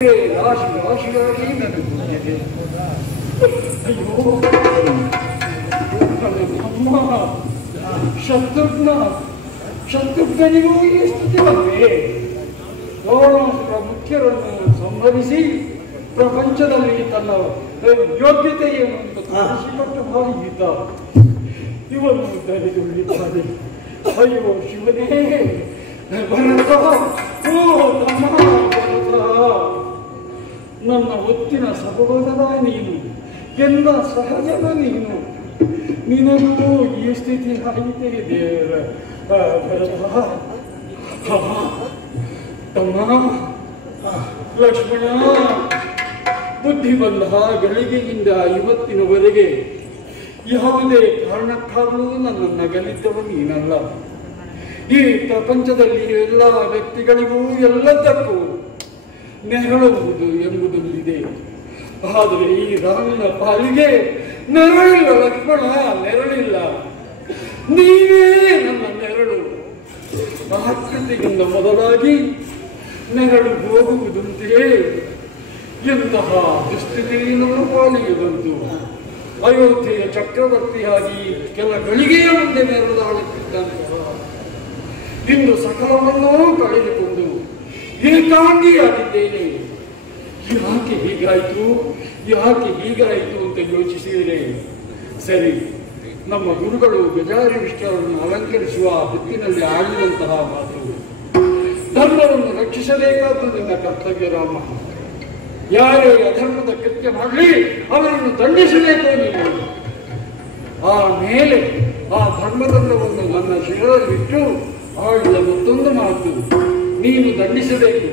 ರಾಶಿ ರಾಶಿಯಾಗಿ ನನಗೆ ಅಯ್ಯೋ ಅಮ್ಮ ಶತ್ರುಘ್ನಿಗೂ ಈ ಸ್ಥಿತಿ ಬಂದೆ. ದ್ರೋಣಾಸುರ ಮುಖ್ಯರನ್ನು ಸಂಹರಿಸಿ ಪ್ರಪಂಚದಲ್ಲಿ ತನ್ನ ಯೋಗ್ಯತೆಯನ್ನು ತೋರಿಸಿಕೊಟ್ಟು ಮಾಡಿದ್ದ ಇವನು ದರಿದುಳಿದ್ದಾನೆ. ಅಯ್ಯೋ ಶಿವನೇ, ಭರತ, ಓ ತಮ್ಮ ಭರತ, ನನ್ನ ಒತ್ತಿನ ಸಹೋದರ ನೀನು, ಎಲ್ಲ ಸಹಜನ ನೀನು. ನಿನಗೂ ಈ ಸ್ಥಿತಿ ಆಗಿದೆ ದೇವರ ಭರತ. ತಮ್ಮ ಲಕ್ಷ್ಮಣ, ಬುದ್ಧಿ ಬಂದ ಗಳಿಗೆಯಿಂದ ಇವತ್ತಿನವರೆಗೆ ಯಾವುದೇ ಕಾರಣಕ್ಕಾಗಲೂ ನನ್ನನ್ನು ಗಲಿತವ ನೀನಲ್ಲ. ಈ ಪ್ರಪಂಚದಲ್ಲಿ ಎಲ್ಲ ವ್ಯಕ್ತಿಗಳಿಗೂ ಎಲ್ಲದಕ್ಕೂ ನೆರಳುವುದು ಎಂಬುದೊಂದಿದೆ. ಆದರೆ ಈ ರಾಮನ ಪಾಲಿಗೆ ನೆರಳಿಲ್ಲ ಲಕ್ಷ್ಮಣ, ನೆರಳಿಲ್ಲ. ನೀವೇ ನನ್ನ ನೆರಳು. ಆಕೃತಿಯಿಂದ ಮೊದಲಾಗಿ ನೆರಳು ಹೋಗುವುದಂತೆಯೇ ಎಂತಹ ದುಸ್ಥಿತಿಯಲ್ಲಿ ನನ್ನ ಪಾಲಿಗೆ ಬಂತು. ಅಯೋಧ್ಯೆಯ ಚಕ್ರವರ್ತಿಯಾಗಿ ಕೆಲ ಗಳಿಗೆಯ ಮುಂದೆ ನೆರಳಾಡುತ್ತಿದ್ದಂತಹ ಇಂದು ಸಕಲವನ್ನೂ ಕಳೆದುಕೊಂಡು ಏಕಾಂಗಿಯಾಗಿದ್ದೇನೆ. ಯಾಕೆ ಹೀಗಾಯಿತು ಅಂತ ಯೋಚಿಸಿದರೆ ಸರಿ, ನಮ್ಮ ಗುರುಗಳು ಗಜಾರಿ ವಿಷ್ಣುವನ್ನು ಅಲಂಕರಿಸುವ ಹೊತ್ತಿನಲ್ಲಿ ಆಡಿದಂತಹ ಮಾತು, ಧರ್ಮವನ್ನು ರಕ್ಷಿಸಬೇಕಾದ್ದು ನಿನ್ನ ಕರ್ತವ್ಯ ರಾಮ. ಯಾರೇ ಅಧರ್ಮದ ಕೃತ್ಯ ಮಾಡಲಿ ಅವರನ್ನು ದಂಡಿಸಬೇಕು ನೀನು. ಆಮೇಲೆ ಆ ಧರ್ಮದಂಡವನ್ನು ನನ್ನ ಶಿರದಲ್ಲಿಟ್ಟು ಆಡಿದ ಮತ್ತೊಂದು ಮಾತು, ನೀನು ದಂಡಿಸಬೇಕು.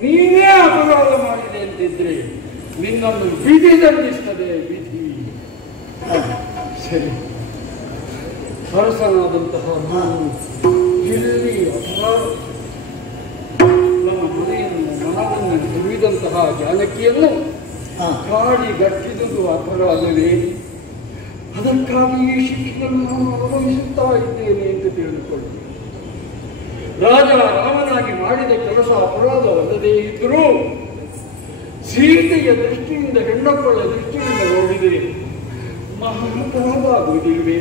ನೀನೇ ಅಪರಾಧ ಮಾಡಿದೆ ಅಂತಿದ್ರೆ ನಿನ್ನನ್ನು ವಿಧಿ ದಂಡಿಸ್ತದೆ, ವಿಧಿ. ಸರಿ, ಅರಸನಾದಂತಹ ನಾನು ಎಲ್ಲಿ ಅಪರಾಧ, ನನ್ನ ಮನವನ್ನು ದುಡಿದಂತಹ ಜಾನಕಿಯನ್ನು ಕಾಡಿ ಗಟ್ಟಿದುದು ಅಪರಾಧವೇ? ಅದಕ್ಕಾಗಿ ಈ ಶಿಕ್ಷೆಯನ್ನು ನಾನು ಅನುಭವಿಸುತ್ತಾ ಇದ್ದೇನೆ ಅಂತ ತಿಳಿದುಕೊಳ್ಳಿ. ರಾಜ ರಾಮನಾಗಿ ಮಾಡಿದ ಕೆಲಸ ಅಪರಾಧವಲ್ಲದೇ ಇದ್ದರೂ ಸೀತೆಯ ದೃಷ್ಟಿಯಿಂದ, ಹೆಣ್ಣೊಬ್ಬಳ ದೃಷ್ಟಿಯಿಂದ ನೋಡಿದರೆ ಮಹಾಪರಾಧ ಆಗುವುದಿಲ್ವೇ?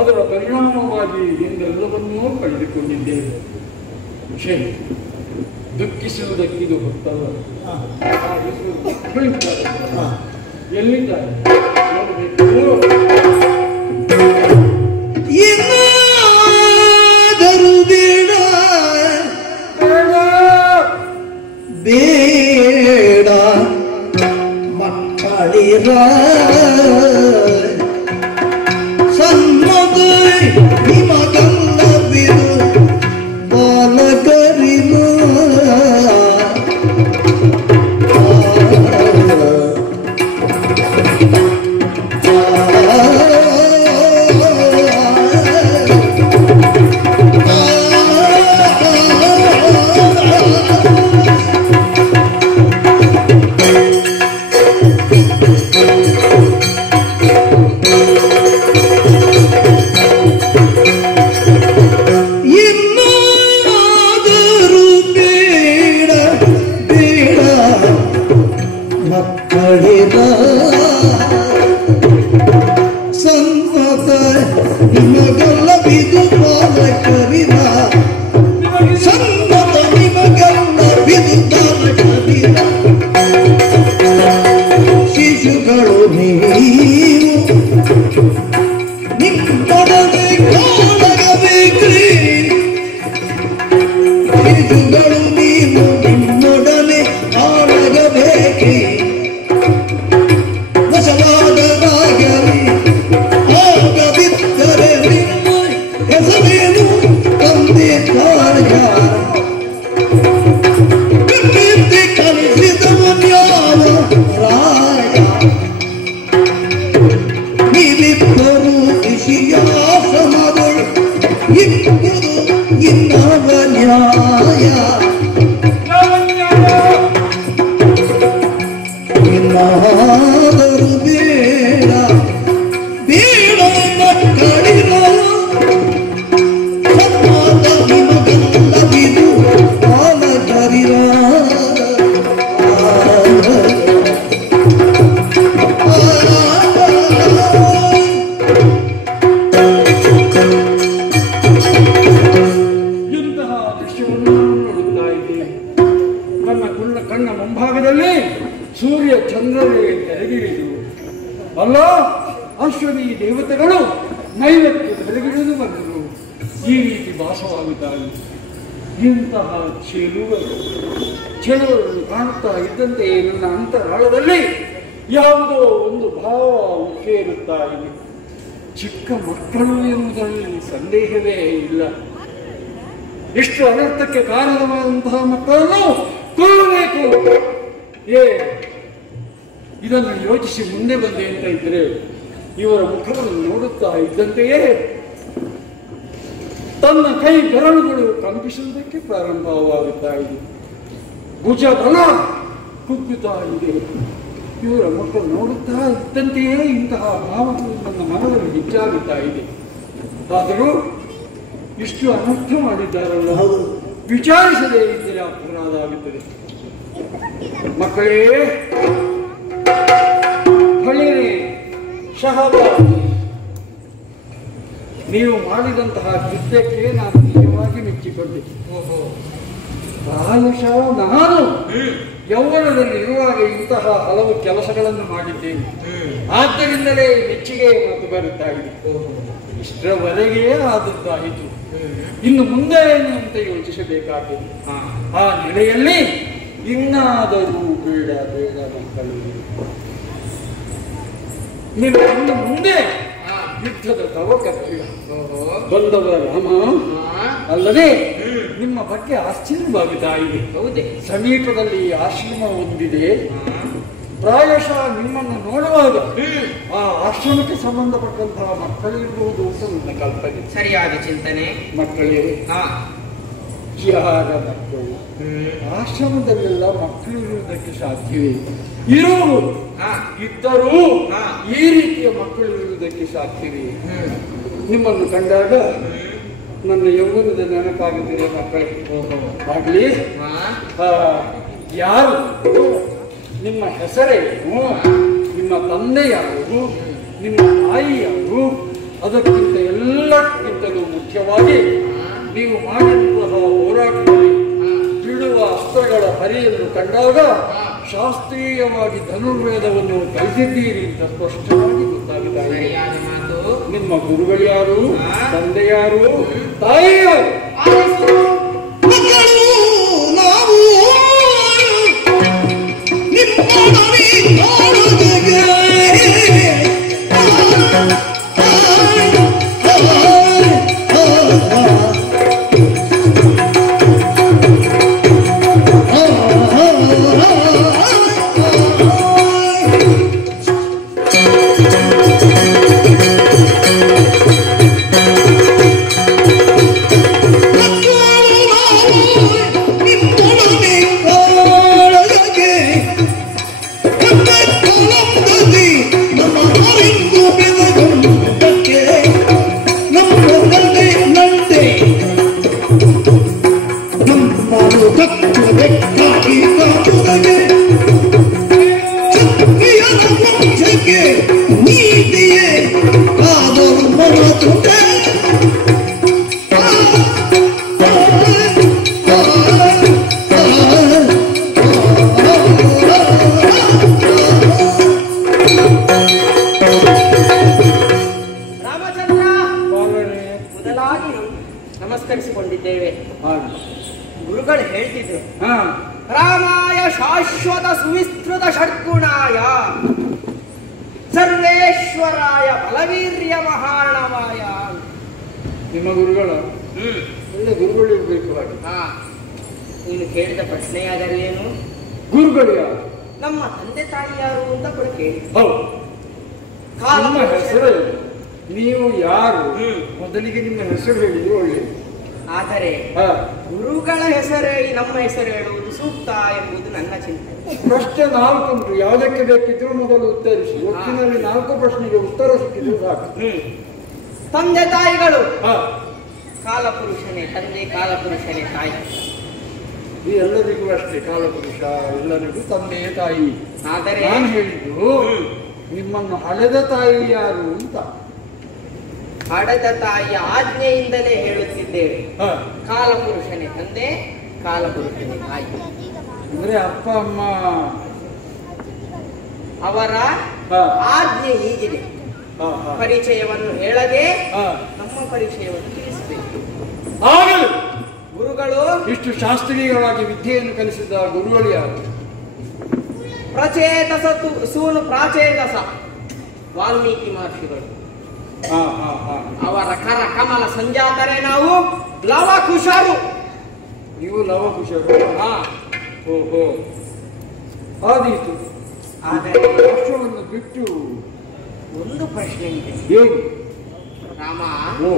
ಅದರ ಪರಿಣಾಮವಾಗಿ ಇಂದೆಲ್ಲವನ್ನೂ ಕಳೆದುಕೊಂಡಿದ್ದೇವೆ. ಶರಿ, ದುಃಖಿಸುವುದಕ್ಕಿದು ಗೊತ್ತಲ್ಲ. ಎಲ್ಲಿದ್ದಾರೆ ಬೇಡ ಮಕ್ಕಳಿರ ಸನ್ನದ ನಿಮಗಲ್ಲವಿರು ಬಾಲಕರಿನು ಶಿಶುಗಳು ನೀವು ನಿಮ್ಮೊಡನೆ ಕಾಣಬೇಕ್ರಿ. ಶಿಶುಗಳು ನೀವು ನಿಮ್ಮೊಡನೆ ಆಡಗಬೇಕಿ. ನನ್ನ ಕಣ್ಣ ಮುಂಭಾಗದಲ್ಲಿ ಸೂರ್ಯ ಚಂದ್ರರೇ ತೆರೆಗಿಳಿದು ಅಲ್ಲ ಅಶ್ವನಿ ದೇವತೆಗಳು ನೈವೇದ್ಯ ತೆರೆಗಿಳಿದು ಬಂದರು. ಈ ರೀತಿ ಭಾಸವಾಗುತ್ತಾರೆ. ಇಂತಹ ಚೆಲುವನ್ನು ಕಾಣುತ್ತಾ ಇದ್ದಂತೆ ನನ್ನ ಅಂತರಾಳದಲ್ಲಿ ಯಾವುದೋ ಒಂದು ಭಾವ ಉಕ್ಕೇರುತ್ತಾ ಇದೆ. ಚಿಕ್ಕ ಮಕ್ಕಳು ಎನ್ನುವುದರಲ್ಲಿ ಸಂದೇಹವೇ ಇಲ್ಲ. ಎಷ್ಟು ಅನರ್ಥಕ್ಕೆ ಕಾರಣವಾದಂತಹ ಮಕ್ಕಳನ್ನು ಕೊಲ್ಲಬೇಕು. ಇದನ್ನು ಯೋಚಿಸಿ ಮುಂದೆ ಬಂದೆ ಅಂತ ಇದ್ರೆ ಇವರ ಮುಖವನ್ನು ನೋಡುತ್ತಾ ಇದ್ದಂತೆಯೇ ತನ್ನ ಕೈ ಬೆರಳುಗಳು ಕಂಪಿಸುವುದಕ್ಕೆ ಪ್ರಾರಂಭವಾಗುತ್ತಾ ಇದೆ. ಭುಜ ಬಲ ಕುಗ್ಗುತ್ತಾ ಇದೆ. ಇವರ ಮಕ್ಕಳು ನೋಡುತ್ತಾ ಇದ್ದಂತೆಯೇ ಇಂತಹ ಭಾವಗಳು ನನ್ನ ಮನದಲ್ಲಿ ಹೆಚ್ಚಾಗುತ್ತಾ ಇದೆ. ಆದರೂ ಇಷ್ಟು ಅನರ್ಥ ಮಾಡಿದ್ದಾರಲ್ಲ, ವಿಚಾರಿಸದೇ ಇದ್ದರೆ ಅಪರಾಧ ಆಗುತ್ತದೆ. ಮಕ್ಕಳೇ, ಹಳ್ಳಿಯೇ ಶಹಬಾಜ್, ನೀವು ಮಾಡಿದಂತಹ ಕೃತ್ಯಕ್ಕೆ ನಾನು ನಿಜವಾಗಿ ಮೆಚ್ಚಿಕೊಂಡೆ. ಪ್ರಾಯಶಃ ನಾನು ಯೌವನದಲ್ಲಿ ಇರುವಾಗ ಇಂತಹ ಹಲವು ಕೆಲಸಗಳನ್ನು ಮಾಡಿದ್ದೇನೆ. ಆದ್ದರಿಂದಲೇ ಮೆಚ್ಚುಗೆ ಮಾತು ಬರುತ್ತಾ ಇದೆ. ಇಷ್ಟರವರೆಗೆ ಆದದ್ದಾಯಿತು. ಇನ್ನು ಮುಂದೆ ಏನು ಅಂತ ಯೋಚಿಸಬೇಕಾಗಿದೆ. ಆ ನೆಲೆಯಲ್ಲಿ ಇನ್ನಾದರೂ ಬೇಡ ಬೇಡ ಮಕ್ಕಳು, ನೀವು ಇನ್ನು ಮುಂದೆ ಯುದ್ಧದ ತವಕಕ್ಕೆ ಬಂದವರ ರಾಮ ಅಲ್ಲದೆ ನಿಮ್ಮ ಬಗ್ಗೆ ಆಶ್ಚರ್ಯವಾಗುತ್ತಾ ಇದೆ. ಹೌದೇ? ಸಮೀಪದಲ್ಲಿ ಆಶ್ರಮ ಹೊಂದಿದೆ. ಪ್ರಾಯಶಃ ನಿಮ್ಮನ್ನು ನೋಡುವಾಗ ಆ ಆಶ್ರಮಕ್ಕೆ ಸಂಬಂಧಪಟ್ಟಂತಹ ಮಕ್ಕಳಿರ್ಬಹುದು ಅಂತ ನನ್ನ ಕಲ್ಪನೆ. ಸರಿಯಾದ ಚಿಂತನೆ. ಮಕ್ಕಳೇ, ಯಾರ ಮಕ್ಕಳು? ಆಶ್ರಮದಲ್ಲೆಲ್ಲ ಮಕ್ಕಳು ಇರುವುದಕ್ಕೆ ಸಾಧ್ಯವೇ? ಇದ್ದರೂ ಈ ರೀತಿಯ ಮಕ್ಕಳು ಇರುವುದಕ್ಕೆ ಸಾಧ್ಯವೇ? ನಿಮ್ಮನ್ನು ಕಂಡಾಗ ನನ್ನ ಯೌವನದ ನೆನಪಾಗುತ್ತದೆ ಮಕ್ಕಳೇ. ಆಗಲಿ, ಯಾರು? ನಿಮ್ಮ ಹೆಸರೇನು? ನಿಮ್ಮ ತಂದೆ ಯಾರು? ನಿಮ್ಮ ತಾಯಿ ಯಾರು? ಅದಕ್ಕಿಂತ ಎಲ್ಲಕ್ಕಿಂತಲೂ ಮುಖ್ಯವಾಗಿ ನೀವು ಮಾಡಿರುವಂತಹ ಹೋರಾಟದಲ್ಲಿ ಬಿಡುವ ಅಸ್ತ್ರಗಳ ಹರಿಯನ್ನು ಕಂಡಾಗ ಶಾಸ್ತ್ರೀಯವಾಗಿ ಧನುರ್ವೇದವನ್ನು ಕಲಿತಿದ್ದೀರಿ ಅಂತ ಸ್ಪಷ್ಟವಾಗಿ ಗೊತ್ತಾಗುತ್ತಾರೆ. ನಿಮ್ಮ ಗುರುಗಳು ಯಾರು? ತಂದೆ ಯಾರು? ತಾಯಿ ಯಾರು? ನಮಸ್ಕರಿಸಿಕೊಂಡಿದ್ದೇವೆ. ಗುರುಗಳು ಹೇಳ್ತಿದ್ರು, ರಾಮಾಯ ಶಾಶ್ವತ ಸುವಿಸ್ತೃತ ಷಡ್ಗುಣಾಯ ಸರ್ವೇಶ್ವರಾಯ ಬಲವೀರ್ಯ ಮಹಾಣವಾಯ. ನಿಮ್ಮ ಗುರುಗಳು ಒಳ್ಳೆ ಗುರುಗಳು ಇರಬೇಕು. ಹಾಗೆ ನೀನು ಕೇಳಿದ ಪ್ರಶ್ನೆಯಾದರೆ ಏನು? ಗುರುಗಳು ಯಾರು? ನಮ್ಮ ತಂದೆ ತಾಯಿ ಯಾರು ಅಂತ ಕೂಡ ಕೇಳಿ. ನಿಮ್ಮ ಹೆಸರು, ನೀವು ಯಾರು? ಮೊದಲಿಗೆ ನಿಮ್ಮ ಹೆಸರು ಹೇಳಿದ್ರು ಒಳ್ಳೆಯದು. ಆದರೆ ಗುರುಗಳ ಹೆಸರೇ ನಮ್ಮ ಹೆಸರು ಹೇಳುವುದು ಸೂಕ್ತ ಎಂಬುದು ನನ್ನ ಚಿಂತನೆ. ಪ್ರಶ್ನೆ 4 ಉಂಟು. ಯಾವುದಕ್ಕೆ ಬೇಕಿದ್ರು ಮೊದಲು ಉತ್ತರಿಸಿ. ಒಟ್ಟಿನಲ್ಲಿ 4 ಪ್ರಶ್ನೆಗೆ ಉತ್ತರ ಸಿಕ್ಕಿದ್ರು ಸಾಕು. ತಂದೆ ತಾಯಿಗಳು ಕಾಲಪುರುಷನೇ ತಂದೆ, ಕಾಲಪುರುಷನೇ ತಾಯಿ. ಈ ಎಲ್ಲರಿಗೂ ಅಷ್ಟೇ, ಕಾಲಪುರುಷ ಎಲ್ಲರಿಗೂ ತಂದೆಯೇ ತಾಯಿ. ಆದರೆ ನಾನು ಹೇಳಿದ್ದು ನಿಮ್ಮನ್ನು ಹಳೆದ ತಾಯಿ ಯಾರು ಅಂತ. ಹಡೆದ ತಾಯಿಯ ಆಜ್ಞೆಯಿಂದಲೇ ಹೇಳುತ್ತಿದ್ದೇವೆ. ಕಾಲಪುರುಷನೇ ತಂದೆ, ಕಾಲಪುರುಷನೇ ತಾಯಿ. ಅಂದ್ರೆ ಅಪ್ಪ ಅಮ್ಮ ಅವರ ಹಾ. ಆಜ್ಞೆ ಹೀಗಿದೆ. ಹಾ, ಹಾ. ಪರಿಚಯವನ್ನು ಹೇಳದೆ ಹಾ. ನಮ್ಮ ಪರಿಚಯವನ್ನು ತಿಳಿಸಬೇಕು. ಆಗಲಿ. ಗುರುಗಳು ಇಷ್ಟು ಶಾಸ್ತ್ರೀಯವಾಗಿ ವಿದ್ಯೆಯನ್ನು ಕಲಿಸಿದ ಗುರುಗಳು ಯಾರು? ಪ್ರಚೇತಸ ಸೂನು ಪ್ರಾಚೇತಸ ವಾಲ್ಮೀಕಿ ಮಹರ್ಷಿಗಳು. ಹಾ, ಹಾ, ಹಾ. ಅವರ ಕರ ಕಮಲ ಸಂಜಾತರೆ ನಾವು ಲವಕುಶರು. ನೀವು ಲವಕುಶರು. ಹಾ. ಓಹೋ, ಆದೀತು. ಆದರೆ ವರ್ಷವನ್ನು ಬಿಟ್ಟು ಒಂದು ಪ್ರಶ್ನೆ ಇದೆ ಏನು? ರಾಮ, ಓ,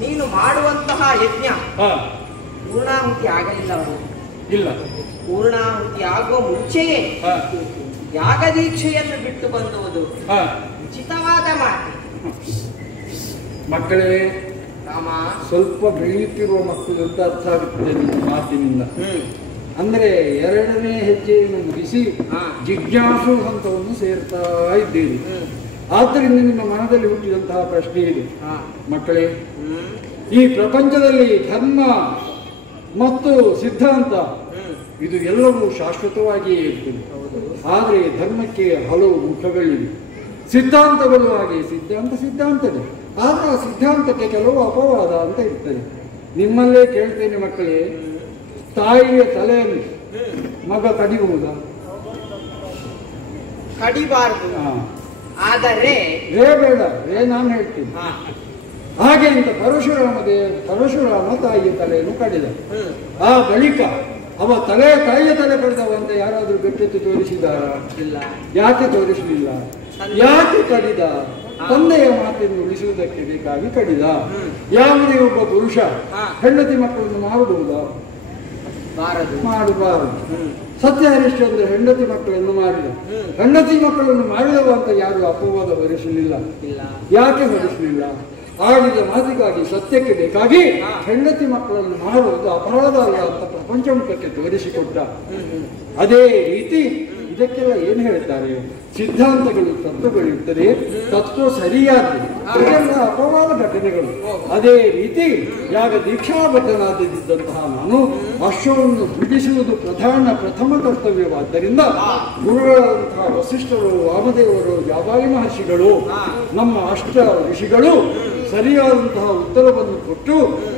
ನೀನು ಮಾಡುವಂತಹ ಯಜ್ಞ ಹಾ, ಪೂರ್ಣಾಹುತಿ ಆಗಲಿಲ್ಲ. ಅವರು ಇಲ್ಲ. ಪೂರ್ಣಾಹುತಿ ಆಗುವ ಮುಂಚೆಯೇ ಹಾ, ಯಾಗದೀಕ್ಷೆಯನ್ನು ಬಿಟ್ಟು ಬಂದುವುದು ಹಾ. ಉಚಿತವಾದ ಮಾತು. ಮಕ್ಕಳೇ, ರಾಮ, ಸ್ವಲ್ಪ ಬೆಳೆಯುತ್ತಿರುವ ಮಕ್ಕಳು ಅಂತ ಅರ್ಥ ಆಗುತ್ತದೆ ನಿಮ್ಮ ಮಾತಿನಿಂದ. ಅಂದ್ರೆ ಎರಡನೇ ಹೆಜ್ಜೆಯನ್ನು ಮುಗಿಸಿ ಹಾ. ಜಿಜ್ಞಾಸು ಹಂತವನ್ನು ಸೇರ್ತಾ ಇದ್ದೀರಿ. ಆದ್ದರಿಂದ ನಿಮ್ಮ ಮನದಲ್ಲಿ ಹುಟ್ಟಿದಂತಹ ಪ್ರಶ್ನೆ ಇದೆ. ಹಾ. ಮಕ್ಕಳೇ, ಈ ಪ್ರಪಂಚದಲ್ಲಿ ಧರ್ಮ ಮತ್ತು ಸಿದ್ಧಾಂತ ಇದು ಎಲ್ಲವೂ ಶಾಶ್ವತವಾಗಿಯೇ ಇರ್ತದೆ. ಆದರೆ ಧರ್ಮಕ್ಕೆ ಹಲವು ಮುಖಗಳಿವೆ, ಸಿದ್ಧಾಂತಗಳು ಹಾಗೆ. ಸಿದ್ಧಾಂತವೇ. ಆದರೆ ಆ ಸಿದ್ಧಾಂತಕ್ಕೆ ಕೆಲವು ಅಪವಾದ ಅಂತ ಇರ್ತದೆ. ನಿಮ್ಮಲ್ಲೇ ಕೇಳ್ತೇನೆ ಮಕ್ಕಳೇ, ತಾಯಿಯ ತಲೆಯನ್ನು ಮಗ ಕಡಿಯುವುದಾ? ಕಡಿಬಾರದು. ಹಾ. ಆದರೆ ಬೇಡ, ನಾನು ಹೇಳ್ತೀನಿ. ಹಾ. ಹಾಗೆ ಅಂತ ಪರಶುರಾಮ ತಾಯಿಯ ತಲೆಯನ್ನು ಕಡಿದ. ಆ ಬಳಿಕ ತಾಯಿಯ ತಲೆ ಕಡಿದವಂತ ಯಾರಾದ್ರೂ ಬೆಟ್ಟೆತ್ತು ತೋರಿಸಿದಾರ? ಇಲ್ಲ. ಯಾಕೆ ತೋರಿಸಲಿಲ್ಲ? ಯಾಕೆ ಕಡಿದ? ತಂದೆಯ ಮಾತನ್ನು ಉಳಿಸುವುದಕ್ಕೆ ಬೇಕಾಗಿ ಕಡಿದ. ಯಾವುದೇ ಒಬ್ಬ ಪುರುಷ ಹೆಂಡತಿ ಮಕ್ಕಳನ್ನು ಮಾಡುವುದಾ? ಮಾಡಬಾರದು. ಸತ್ಯ ಹರಿಶ್ಚಂದ್ರ ಹೆಂಡತಿ ಮಕ್ಕಳನ್ನು ಮಾಡಿದ. ಹೆಂಡತಿ ಮಕ್ಕಳನ್ನು ಮಾಡಿದವ ಅಂತ ಯಾರು ಅಪವಾದ ಹೊರಿಸಲಿಲ್ಲ. ಯಾಕೆ ಹೊರಿಸಲಿಲ್ಲ? ಆಡಿದ ಮಾತಿಗಾಗಿ, ಸತ್ಯಕ್ಕೆ ಬೇಕಾಗಿ ಹೆಂಡತಿ ಮಕ್ಕಳನ್ನು ಮಾಡುವುದು ಅಪರಾಧ ಅಲ್ಲ ಅಂತ ಪ್ರಪಂಚಮುಖಕ್ಕೆ ತೋರಿಸಿಕೊಟ್ಟ. ಅದೇ ರೀತಿ ಇದಕ್ಕೆಲ್ಲ ಏನು ಹೇಳ್ತಾರೆ? ಸಿದ್ಧಾಂತಗಳು, ತತ್ವಗಳಿರ್ತದೆ. ತತ್ವ ಸರಿಯಾದ ಇದೆಲ್ಲ ಅಪವಾದ ಘಟನೆಗಳು. ಅದೇ ರೀತಿ ಯಾಗ ದೀಕ್ಷಾಬದ್ಧನಾದಿದ್ದಂತಹ ನಾನು ಅಶ್ವವನ್ನು ಬಿಡಿಸುವುದು ಪ್ರಥಮ ಕರ್ತವ್ಯವಾದ್ದರಿಂದ ಗುರುಗಳಾದಂತಹ ವಸಿಷ್ಠರು, ವಾಮದೇವರು, ಜಾಬಾಲಿ ಮಹರ್ಷಿಗಳು, ನಮ್ಮ ಅಷ್ಟ ಋಷಿಗಳು ಸರಿಯಾದಂತಹ ಉತ್ತರವನ್ನು ಕೊಟ್ಟು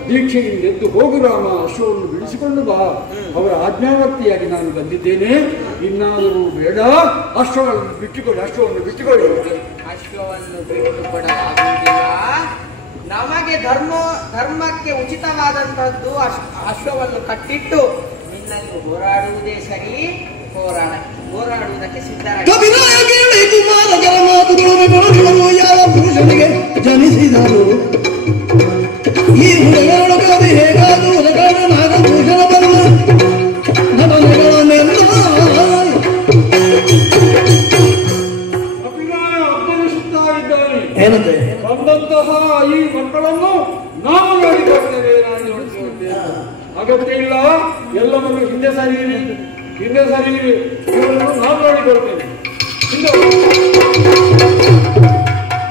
ದೀಕ್ಷೆಯಿಂದ ಎದ್ದು ಹೋಗು ರಾಮ, ಅಶ್ವವನ್ನು ಬಿಡಿಸಿಕೊಂಡು ಬಾ, ಅವರ ಆಜ್ಞಾವರ್ತಿಯಾಗಿ ನಾನು ಬಂದಿದ್ದೇನೆ. ಇನ್ನಾದರೂ ಬೇಡ, ಅಶ್ವವನ್ನು ಬಿಟ್ಟುಕೊಳ್ಳಿ. ಅಶ್ವವನ್ನು ಬಿಟ್ಟುಕೊಡಲಾಗುವುದಿಲ್ಲ. ನಮಗೆ ಧರ್ಮಕ್ಕೆ ಉಚಿತವಾದಂತಹದ್ದು ಅಶ್ವವನ್ನು ಕಟ್ಟಿಟ್ಟು ನಿನ್ನಲ್ಲಿ ಹೋರಾಡುವುದೇ ಸರಿ. ಹೋರಾಡುವುದಕ್ಕೆ ಸಿದ್ಧರಾಗಿ ಕುಮಾರಕರ ಮಾತುಗಳು ಯಾವ ಪುರುಷನಿಗೆ ಜನಿಸಿದರು? ಈ ಹುಡುಗರು ಕವಿ ಹೇಗಾದರೂ ನಾಗಭೂಷಣ ಬರುವ ನಟನೆಗಳನ್ನೆಲ್ಲ ಏನಂತೆ ಬಂದಂತಹ ಈ ಮಕ್ಕಳನ್ನು ನಾವು ನೋಡಿಕೊಳ್ತೇವೆ. ಅಗತ್ಯ ಇಲ್ಲ, ಎಲ್ಲವನ್ನು ಹಿಂದೆ ಸರಿಯಿರಿ. ಇವರನ್ನು ನಾವು ನೋಡಿಕೊಳ್ತೇವೆ.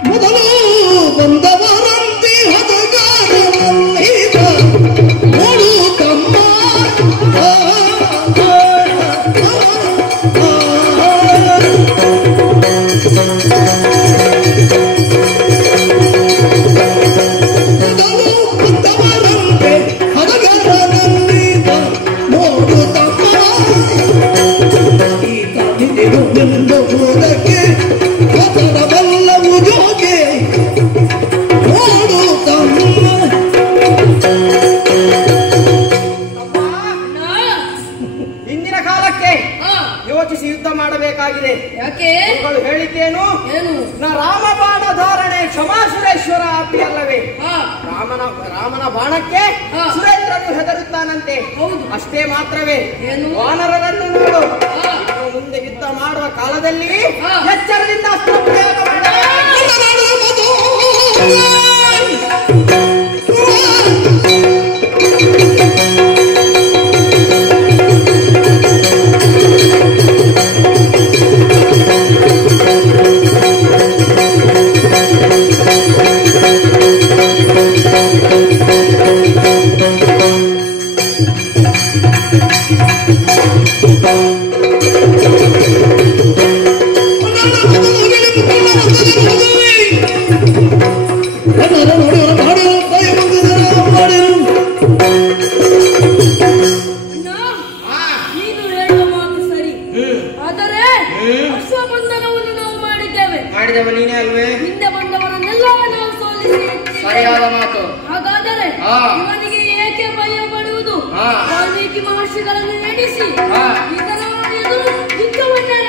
ಮೊದಲು ಬಂದವರಂತೆ ಹದಗಾರನಲ್ಲೀಗ ನೋಡು ತಮ್ಮ ಹಿಂದಿನ ಕಾಲಕ್ಕೆ ಯೋಚಿಸಿ ಯುದ್ಧ ಮಾಡಬೇಕಾಗಿದೆ. ಯಾಕೆ? ಹೇಳಿದ್ದೇನು? ರಾಮ ಬಾಣ ಧಾರಣೆ ಕ್ಷಮಾಸುರೇಶ್ವರ ಅಪ್ಪಿ ಅಲ್ಲವೇ? ರಾಮನ ಬಾಣಕ್ಕೆ ಸುರೇಂದ್ರನು ಹೆದರುತ್ತಾನಂತೆ. ಅಷ್ಟೇ ಮಾತ್ರವೇ, ವಾನರರನ್ನು ನೋಡು. ಇನ್ನು ಮುಂದೆ ಯುದ್ಧ ಮಾಡುವ ಕಾಲದಲ್ಲಿ ಎಚ್ಚರದಿಂದ ಅಸ್ತ್ರ ಪ್ರಯೋಗ ಮಾಡಬೇಕು. ಮಾಡಿದವ ನೀನೇ ಅಲ್ವೇ? ಹಿಂದೆ ಬಂದವರನ್ನೆಲ್ಲ ನಾವು ಸೋಲಿಸಿ ಸರಿಯಾದ ಮಾತು. ಹಾಗಾದರೆ ಇವನಿಗೆ ಏಕೆ ಭಯ ಪಡುವುದು? ವಾಲ್ಮೀಕಿ ಮಹರ್ಷಿಗಳನ್ನು ನಡೆಸಿ ಇದರ ಎದುರು ಯುದ್ಧವನ್ನೇ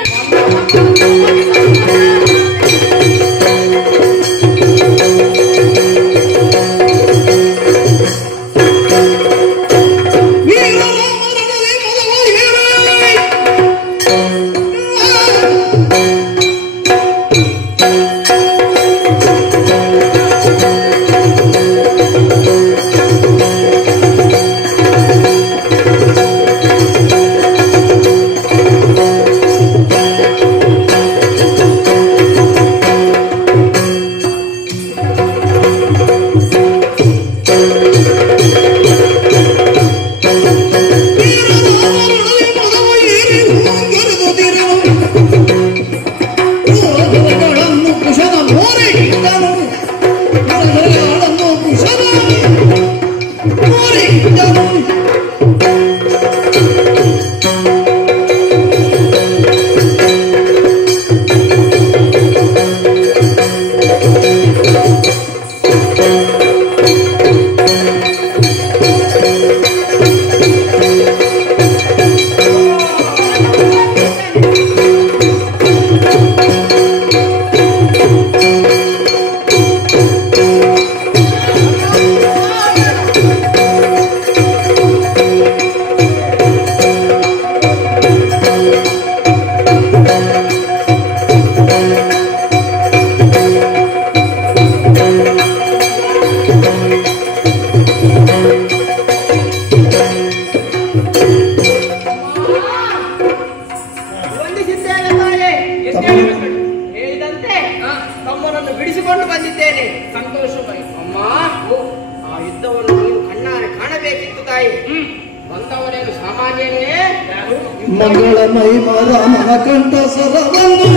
ಮಂಗಳಮೈ ರಾಮನ ಕಂಠ ಸರವನ್ನು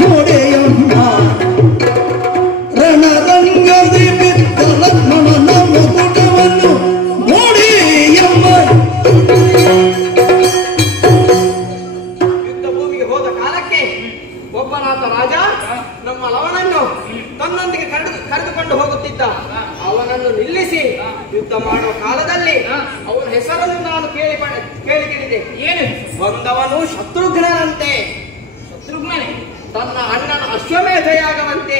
ನೋಡೆಯಮ್ಮ ರಣರಂಗದಿ ಬಿದ್ದ ಲಕ್ಷ್ಮಣನ ಮುಕುಟವನ್ನು ನೋಡೆಯಮ್ಮ. ಯುದ್ಧ ಭೂಮಿಗೆ ಹೋದ ಕಾಲಕ್ಕೆ ಒಬ್ಬನಾತ ರಾಜ ನಮ್ಮ ಲವನನ್ನು ತನ್ನೊಂದಿಗೆ ಕರೆದುಕೊಂಡು ಹೋಗುತ್ತಿದ್ದ. ಅವನನ್ನು ನಿಲ್ಲಿಸಿ ಯುದ್ಧ ಮಾಡುವ ಕಾಲದಲ್ಲಿ ಅವನ ಹೆಸರನ್ನು ನಾನು ಕೇಳಿ ತಿಳಿದೆ. ಏನು? ಬಂದವನು ಶತ್ರುಘ್ನನಂತೆ. ಶತ್ರುಘ್ನನೇ ತನ್ನ ಅಣ್ಣನ ಅಶ್ವಮೇಧಯಾಗವಂತೆ.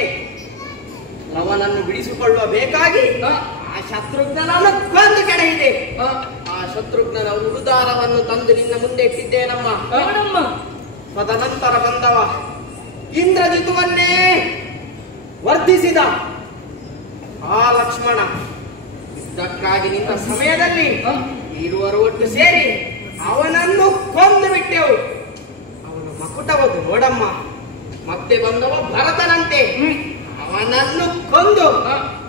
ಲವನನ್ನು ಬಿಡಿಸಿಕೊಳ್ಳುವ ಬೇಕಾಗಿ ಆ ಶತ್ರುಘ್ನನನ್ನು ಕೊಂದು ಕೆಡಹಿದೆ. ಆ ಶತ್ರುಘ್ನನ ಉಡುದಾರವನ್ನು ತಂದು ನಿನ್ನ ಮುಂದೆ ಇಟ್ಟಿದ್ದೇನಮ್ಮ. ತದನಂತರ ಬಂದವ ಇಂದ್ರಜಿತುವನ್ನೇ ವರ್ಧಿಸಿದ ಆ ಲಕ್ಷ್ಮಣ. ಇದಕ್ಕಾಗಿ ನಿನ್ನ ಸಮಯದಲ್ಲಿ ಇರುವರು ಒಟ್ಟು ಸೇರಿ ಅವನನ್ನು ಕೊಂದು ಬಿಟ್ಟೆವು. ಅವನ ಮಕುಟವದು ನೋಡಮ್ಮ. ಮತ್ತೆ ಬಂದವ ಭರತನಂತೆ. ಅವನನ್ನು ಕೊಂದು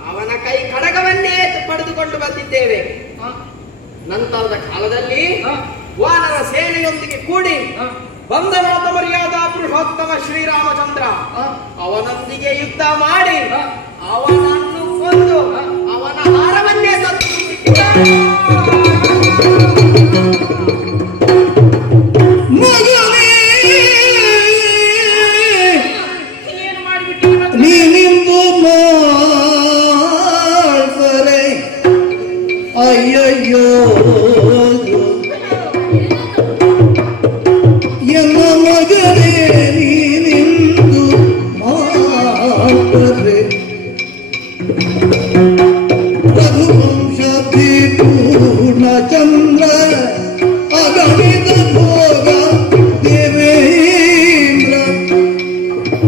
ಅವನ ಕೈ ಕಡಗವನ್ನೇ ಪಡೆದುಕೊಂಡು ಬಂದಿದ್ದೇವೆ. ನಂತರದ ಕಾಲದಲ್ಲಿ ವಾನರ ಸೇನೆಯೊಂದಿಗೆ ಕೂಡಿ ಬಂದ ಮಾತ ಮರ್ಯಾದ ಪುರುಷೋತ್ತಮ ಶ್ರೀರಾಮಚಂದ್ರ ಅವನೊಂದಿಗೆ ಯುದ್ಧ ಮಾಡಿ ಅವನನ್ನು ಕೊಂದು ಅವನ ಹಾರವನ್ನೇ ತಂದು ನೀನಿಂದು ಮಾಡ್ಬರೆ ಅಯ್ಯಯ್ಯೋ ಎನ್ನ ಮಗನೇ ನೀನಿಂದು ಮಾಡ್ಬರೆ ರಘುವಂಶಿ ಪೂರ್ಣಚಂದ್ರ ಅಗಣಿತ ಭೋಗ ದೇವೇಂದ್ರ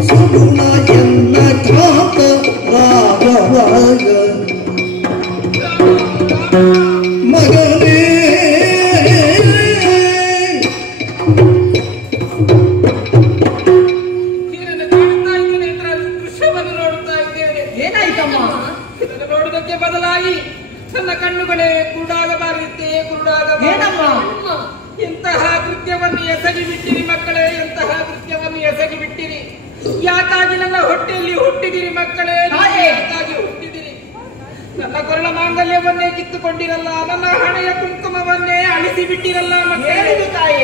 ಸುಗುಣ ಎನ್ನ ಖ್ಯಾತ ರಾಘವಾಗ ಮಗನೇ ದೃಶ್ಯವನ್ನು ನೋಡುತ್ತಾ ಇದ್ದೇನೆ. ಏನಾಯ್ತಮ್ಮ? ಇದನ್ನು ನೋಡುವುದಕ್ಕೆ ಬದಲಾಗಿ ನನ್ನ ಕಣ್ಣುಗಳೇ ಕುರುಡಾಗಬಾರದಿತ್ತೇ ಕುರುಡಾಗಬಾರದಮ್ಮ. ಎಂತಹ ಕೃತ್ಯವನ್ನು ಎಸಗಿ ಬಿಟ್ಟಿರಿ ಮಕ್ಕಳೇ, ಎಂತಹ ಕೃತ್ಯವನ್ನು ಎಸಗಿ ಬಿಟ್ಟಿರಿ. ಯಾಕಾಗಿ ನನ್ನ ಹೊಟ್ಟೆಯಲ್ಲಿ ಹುಟ್ಟಿದಿರಿ ಮಕ್ಕಳೇ, ಯಾಕಾಗಿ ಹುಟ್ಟಿದಿರಿ? ನನ್ನ ಕೊರಳ ಮಾಂಗಲ್ಯವನ್ನೇ ಕಿತ್ತುಕೊಂಡಿರಲ್ಲ, ನನ್ನ ಹಣೆಯ ಕುಂಕುಮವನ್ನೇ ಅಳಿಸಿ ಬಿಟ್ಟಿರಲ್ಲ ಮಕ್ಕಳೇ. ತಾಯಿ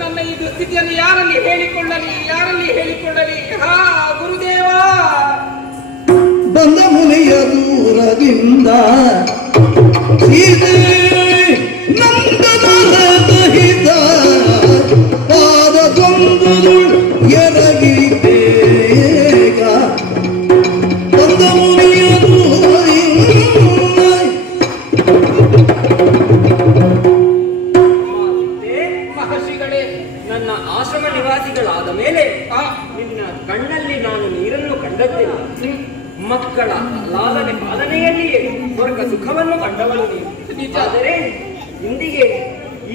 ನನ್ನ ಈ ದುಸ್ಥಿತಿಯನ್ನು ಯಾರಲ್ಲಿ ಹೇಳಿಕೊಳ್ಳಲಿ ಹಾ ಗುರುದೇವ. ಬಂದ ಮುನಿಯ ದೂರದಿಂದ ಸೀತೆ ನಂದನರಹಿತ ಪಾದದೊಂದು ಎರಗಿ ಬೇಗ ಬಂದ ಮುನಿಯ ದೂರದಿಂದ. ಮಹರ್ಷಿಗಳೇ, ನನ್ನ ಆಶ್ರಮ ನಿವಾಸಿಗಳಾದ ಮೇಲೆ ನಿನ್ನ ಕಣ್ಣಲ್ಲಿ ನಾನು ನೀರನ್ನು ಕಂಡದ್ದಿಲ್ಲ. ಮಕ್ಕಳ ಲಾಲನೆ ಪಾಲನೆಯಲ್ಲಿಯೇ ಸ್ವರ್ಗ ಸುಖವನ್ನು ಕಂಡವಳು ನೀನು. ಆದರೆ ಇಂದಿಗೆ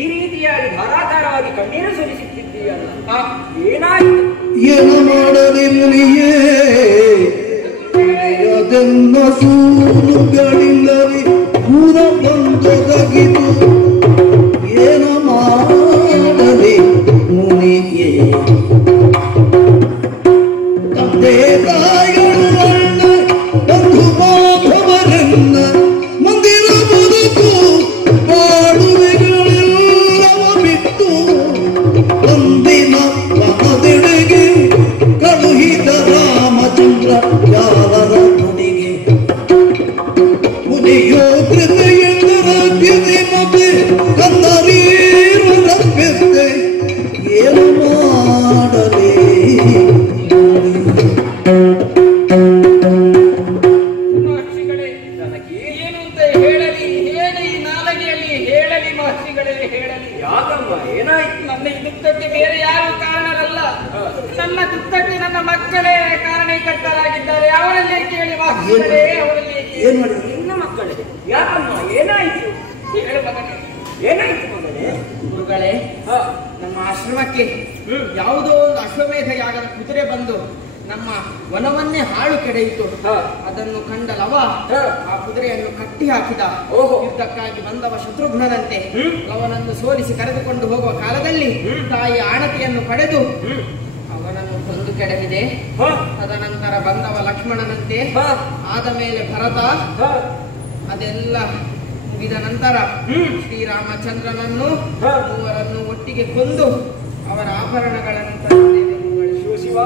ಈ ರೀತಿಯಾಗಿ ಧಾರಾಕಾರವಾಗಿ ಕಣ್ಣೀರು ಸುರಿಸುತ್ತಿದ್ದೀಯಲ್ಲ, ಏನಾಯಿತು? ಏನು ಮಾಡಲಿ ಮುನಿಯೇ ಅದನ್ನ ಸೂರುಗಳಿಲ್ಲದೆ ಪೂರ ಬಂದೊದಗಿತು. ಏನು ಮಾಡಲಿ ಮುನಿಯೇ ತಂದೆ ತಾಯಿಗಳು ಅಣ್ಣ ಬಂಧು ಬಾಂಧವರನ್ನ ಮಂದಿರ ಬದುಕು ಬಾಳುವೆಗಳೆಲ್ಲವ ಬಿಟ್ಟು ಒಂದಿನ ವನದೆಡೆಗೆ ಕಳುಹಿದ ರಾಮಚಂದ್ರ ಯಾವರ ನುಡಿಗೆ. ಮುನಿಯೋ ಕೃಪೆಯೆಂದರಗ್ಯತೆ ಮತ್ತೆ ಕನ್ನರೀರು ರಪ್ಯತೆ ಏನು ಮಾಡಲೇ? ಮಹರ್ಷಿಗಳೇ, ಏನು ಅಂತ ಹೇಳಲಿ ನಾಲಗೆಯಲ್ಲಿ ಹೇಳಲಿ ಮಹರ್ಷಿಗಳೇ, ಹೇಳಲಿ. ಯಾಕಮ್ಮ, ಏನಾಯ್ತು? ನನ್ನ ಈ ದುಃಖಕ್ಕೆ ಬೇರೆ ಯಾರು ಕಾರಣರಲ್ಲ. ನನ್ನ ದುಃಖಕ್ಕೆ ನನ್ನ ಮಕ್ಕಳೇ ಕಾರಣೀಕರ್ತರಾಗಿದ್ದಾರೆ. ಅವರಲ್ಲೇ ಕೇಳಿ ಮಹರ್ಷಿಗಳೇ, ಅವರಲ್ಲೇ ಕೇಳಿ. ಏನ್ ಮಾಡಿ ನಿನ್ನ ಮಕ್ಕಳೇ? ಯಾಕಮ್ಮ, ಏನಾಯ್ತು? ಹೇಳು ಮಗನೇ. ಏನಾಯ್ತು ಮಗನೇ? ಗುರುಗಳೇ, ನಮ್ಮ ಆಶ್ರಮಕ್ಕೆ ಯಾವುದೋ ಒಂದು ಅಶ್ವಮೇಧ ಯಾಗದ ಕುದುರೆ ಬಂದು ನಮ್ಮ ವನವನ್ನೇ ಹಾಳು ಕೆಡೆಯಿತು. ಅದನ್ನು ಕಂಡ ಲವ ಆ ಕುದುರೆಯನ್ನು ಕಟ್ಟಿ ಹಾಕಿದ. ಯುದ್ಧಕ್ಕಾಗಿ ಬಂದವ ಶತ್ರುಘ್ನನಂತೆ ಲವನನ್ನು ಸೋಲಿಸಿ ಕರೆದುಕೊಂಡು ಹೋಗುವ ಕಾಲದಲ್ಲಿ ತಾಯಿ ಆಣತಿಯನ್ನು ಪಡೆದು ಅವನನ್ನು ಕೊಂದು ಕೆಡವಿದೆ. ತದನಂತರ ಬಂದವ ಲಕ್ಷ್ಮಣನಂತೆ, ಆದ ಮೇಲೆ ಭರತ, ಅದೆಲ್ಲ ಮುಗಿದ ನಂತರ ಶ್ರೀರಾಮಚಂದ್ರನನ್ನು ಮೂವರನ್ನು ಒಟ್ಟಿಗೆ ಕೊಂದು ಅವರ ಆಭರಣಗಳನ್ನು ತಂದಿದ್ದೇವೆ. ಶಿವ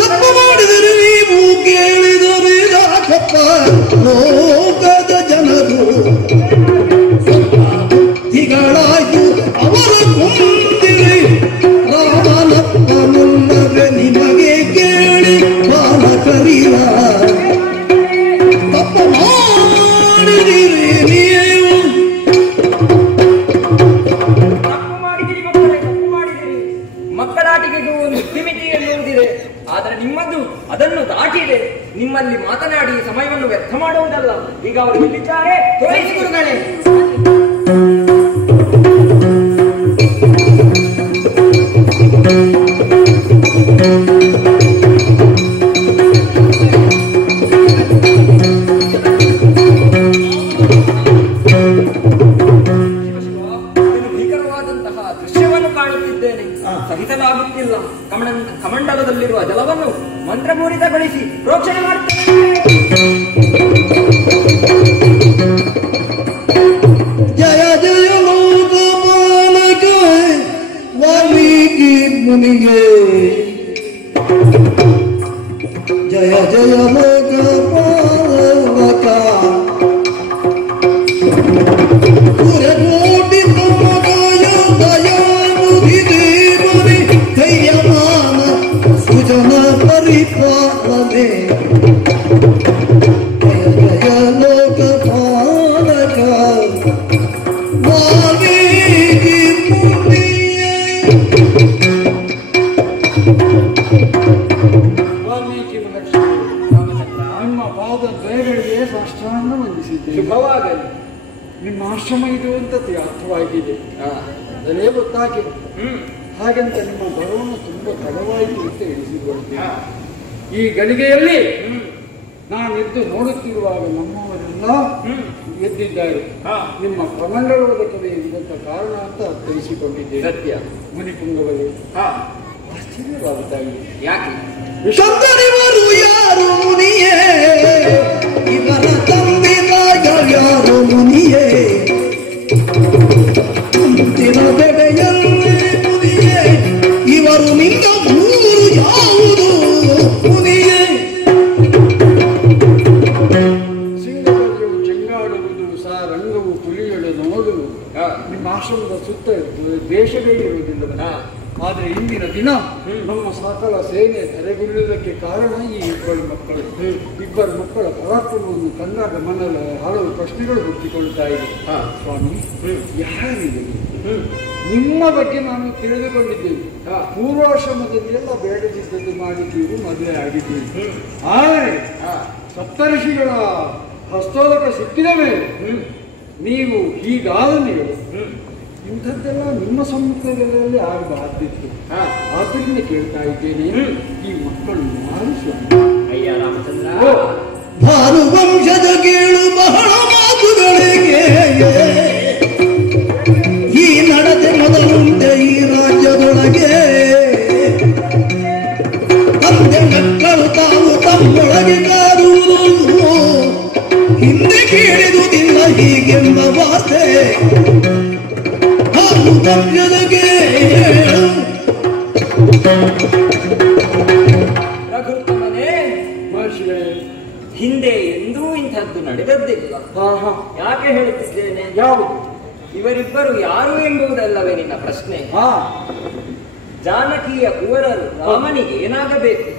ತಪ್ಪು ಮಾಡಿದರೆ ನೀವು ಕೇಳಿದರೆ ಯಾಕಪ್ಪ ಲೋಕದ ಜನರು ಬುದ್ಧಿಗಳಾಯ್ತು ಅವರ ಕೊಂದಿರಿ ರಾಮನಪ್ಪ ಮುಲ್ಲವೇ ನಿಮಗೆ ಕೇಳಿ ಬಾಲಕರಿಲ್ಲ. ತಪ್ಪು ಮಾಡಿದಿರಿ ನೀವು. ತಪ್ಪು ಮಾಡಿದಿರಿ ಮಕ್ಕಳೇ, ತಪ್ಪು ಮಾಡಿದಿರಿ. ಮಕ್ಕಳಾಟಿಕೆಗೂ ಒಂದು ಮಿತಿ ಎನ್ನುವುದಿದೆ, ಆದರೆ ನಿಮ್ಮದು ಅದನ್ನು ದಾಟಿದೆ. ನಿಮ್ಮಲ್ಲಿ ಮಾತನಾಡಿ ಸಮಯವನ್ನು ವ್ಯರ್ಥ ಮಾಡುವುದಲ್ಲ. ಈಗ ಅವರು ಎಲ್ಲಿದ್ದಾರೆ ತೋರಿಸಿ ಗುರುಗಳೇ. ಭೀಕರವಾದಂತಹ ದೃಶ್ಯವನ್ನು ಕಾಣುತ್ತಿದ್ದೇನೆ, ಸಹಿಸಲಾಗುತ್ತಿಲ್ಲ. ಕಮಂಡಲದಲ್ಲಿರುವ ಜಲವನ್ನು ಮಂತ್ರಪೂರಿತಗೊಳಿಸಿ ಪ್ರೋಕ್ಷಣೆ ಮಾಡುತ್ತೇನೆ. ಜಯ ಜಯ ಲೋಕಪಾಲಕ ವಾಲ್ಮೀಕಿ ಮುನಿಗೆ ಜಯ ಜಯ ಲೋಕಪಾಲಕ ಪುರಕೋಟಿ ತಮಗಾಯ ದಯಾನುಧಿ ದೇವನೇ ಧೈರ್ಯಮಾನ ಸುಜನ ಪರಿಪಾಲನೆ ಜಯ ಜಯ ಲೋಕಪಾಲಕ ವಾಲ್ಮೀಕಿ ಮುನಿಯೇ. ವಾಲ್ಮೀಕಿ ಮಹರ್ಷಿ ನಿಮ್ಮ ಪಾದ ದ್ವಯಗಳಿಗೆ ಸಾಷ್ಟಾಂಗ ವಂದಿಸಿದ್ದೇನೆ. ಶುಭವಾಗಲಿ. ನಿಮ್ಮ ಆಶ್ರಮ ಇದು ಅಂತ ಅರ್ಥವಾಗಿದೆ, ಅದರೇ ಗೊತ್ತಾಗಿದೆ. ಹಾಗಂತ ನಿಮ್ಮ ಬರವನ್ನು ತುಂಬಾ ತಡವಾಯಿತು ಅಂತ ಎಣಿಸಿಕೊಳ್ತೇನೆ. ಈ ಗಳಿಗೆಯಲ್ಲಿ ನಾನೆದ್ದು ನೋಡುತ್ತಿರುವಾಗ ನಮ್ಮವರೆಲ್ಲ ಎದ್ದಿದ್ದಾರೆ. ನಿಮ್ಮ ಪ್ರಮಂಡಲದ ಕಡೆ ಇದ್ದಂತ ಕಾರಣ ಅಂತ ಅರ್ಥೈಸಿಕೊಂಡಿದ್ದೇನೆ. ಸತ್ಯ. ಮುನಿಪುಂಗವರೇ, ಆಶ್ಚರ್ಯವಾಗುತ್ತಾಗಿದೆ. ಯಾಕೆ? ಶಂಕರಿವರು ಯಾರು ಮುನಿಯೇ? ಇವರ ತಂದೆ ತಾಯಿಗಳು ಮುನಿಯೇ? ಮುಂದಿನ ಬೆಳೆಯಲ್ಲಿ ಮುನಿಯೇ ನಿನ್ನ ಊರು ಯಾವುದು ಮುನಿಯೇ? ಸಿಂಗಪುರವು ಚೆಂಗಾಡುವುದು ಸಾರಂಗವು ಪುಲಿಗಳು ನೋಡುವುದು ನಿಮ್ಮ ಆಶ್ರಮದ ಸುತ್ತ ದೇಶವೇ ಇರುವುದಿಲ್ಲ. ಆದರೆ ಇಂದಿನ ದಿನ ನಮ್ಮ ಸಕಲ ಸೇನೆ ತೆರೆಗುರುವುದಕ್ಕೆ ಕಾರಣ ಈ ಇಬ್ಬರು ಮಕ್ಕಳ ಪರಾಕ್ರಮವನ್ನು ಕಂಡಾಗ ಮನದಲ್ಲಿ ಹಲವು ಪ್ರಶ್ನೆಗಳು ಹುಟ್ಟಿಕೊಳ್ತಾ ಇದೆ. ಸ್ವಾಮಿ, ಯಾರಿದೆ? ನಿಮ್ಮ ಬಗ್ಗೆ ನಾನು ತಿಳಿದುಕೊಂಡಿದ್ದೇನೆ. ಪೂರ್ವಾಶ್ರಮದಲ್ಲಿ ಎಲ್ಲ ಬೇಡದಿದ್ದದ್ದು ಮಾಡಿದ್ದೀವಿ, ಮದುವೆ ಆಗಿದ್ದೀವಿ. ಆದರೆ ಸಪ್ತರ್ಷಿಗಳ ಹಸ್ತೋದಕ ಸಿಕ್ಕಿದ ಮೇಲೆ ನೀವು ಹೀಗಾದ ನೀವು ಇಂಥದ್ದೆಲ್ಲ ನಿಮ್ಮ ಸಮ್ಮುಖದಲ್ಲಿ ಆಗಬಾರ್ದಿತ್ತು. ಆದ್ದರಿಂದ ಕೇಳ್ತಾ ಇದ್ದೇನೆ, ಈ ಮಕ್ಕಳು ಯಾರು ಸ್ವಾಮಿ? ಅಯ್ಯ ರಾಮಚಂದ್ರ, ಭಾನುವಂಶದ ಕೇಳು ಬಹಳ ಮಾತುಗಳಿಗೆ ಈ ನಡತೆ ಮೊದಲುಂಟೆ ಈ ರಾಜ್ಯದೊಳಗೆ. ತಂದೆ ಮಕ್ಕಳು ತಾವು ತಮ್ಮೊಳಗೆ ಕಾರುವುದು ಹಿಂದೆ ಕೇಳಿದುದಿಲ್ಲ ಹೀಗೆಂಬ ವಾರ್ತೆ. ಭಾನುವಂಶದ ಕೇಳು ರಘುತ್ತಮನೇ, ಮಹರ್ಷಿಗಳೇ, ಹಿಂದೆ ಎಂದೂ ಇಂಥದ್ದು ನಡೆದದ್ದಿಲ್ಲ. ಯಾಕೆ ಹೇಳುತ್ತಿದ್ದೇನೆ? ಯಾವುದು? ಇವರಿಬ್ಬರು ಯಾರು ಎಂಬುದಲ್ಲವೇ ನಿನ್ನ ಪ್ರಶ್ನೆ? ಜಾನಕಿಯ ಕುವರರು ರಾಮನಿಗೆ ಏನಾಗಬೇಕು?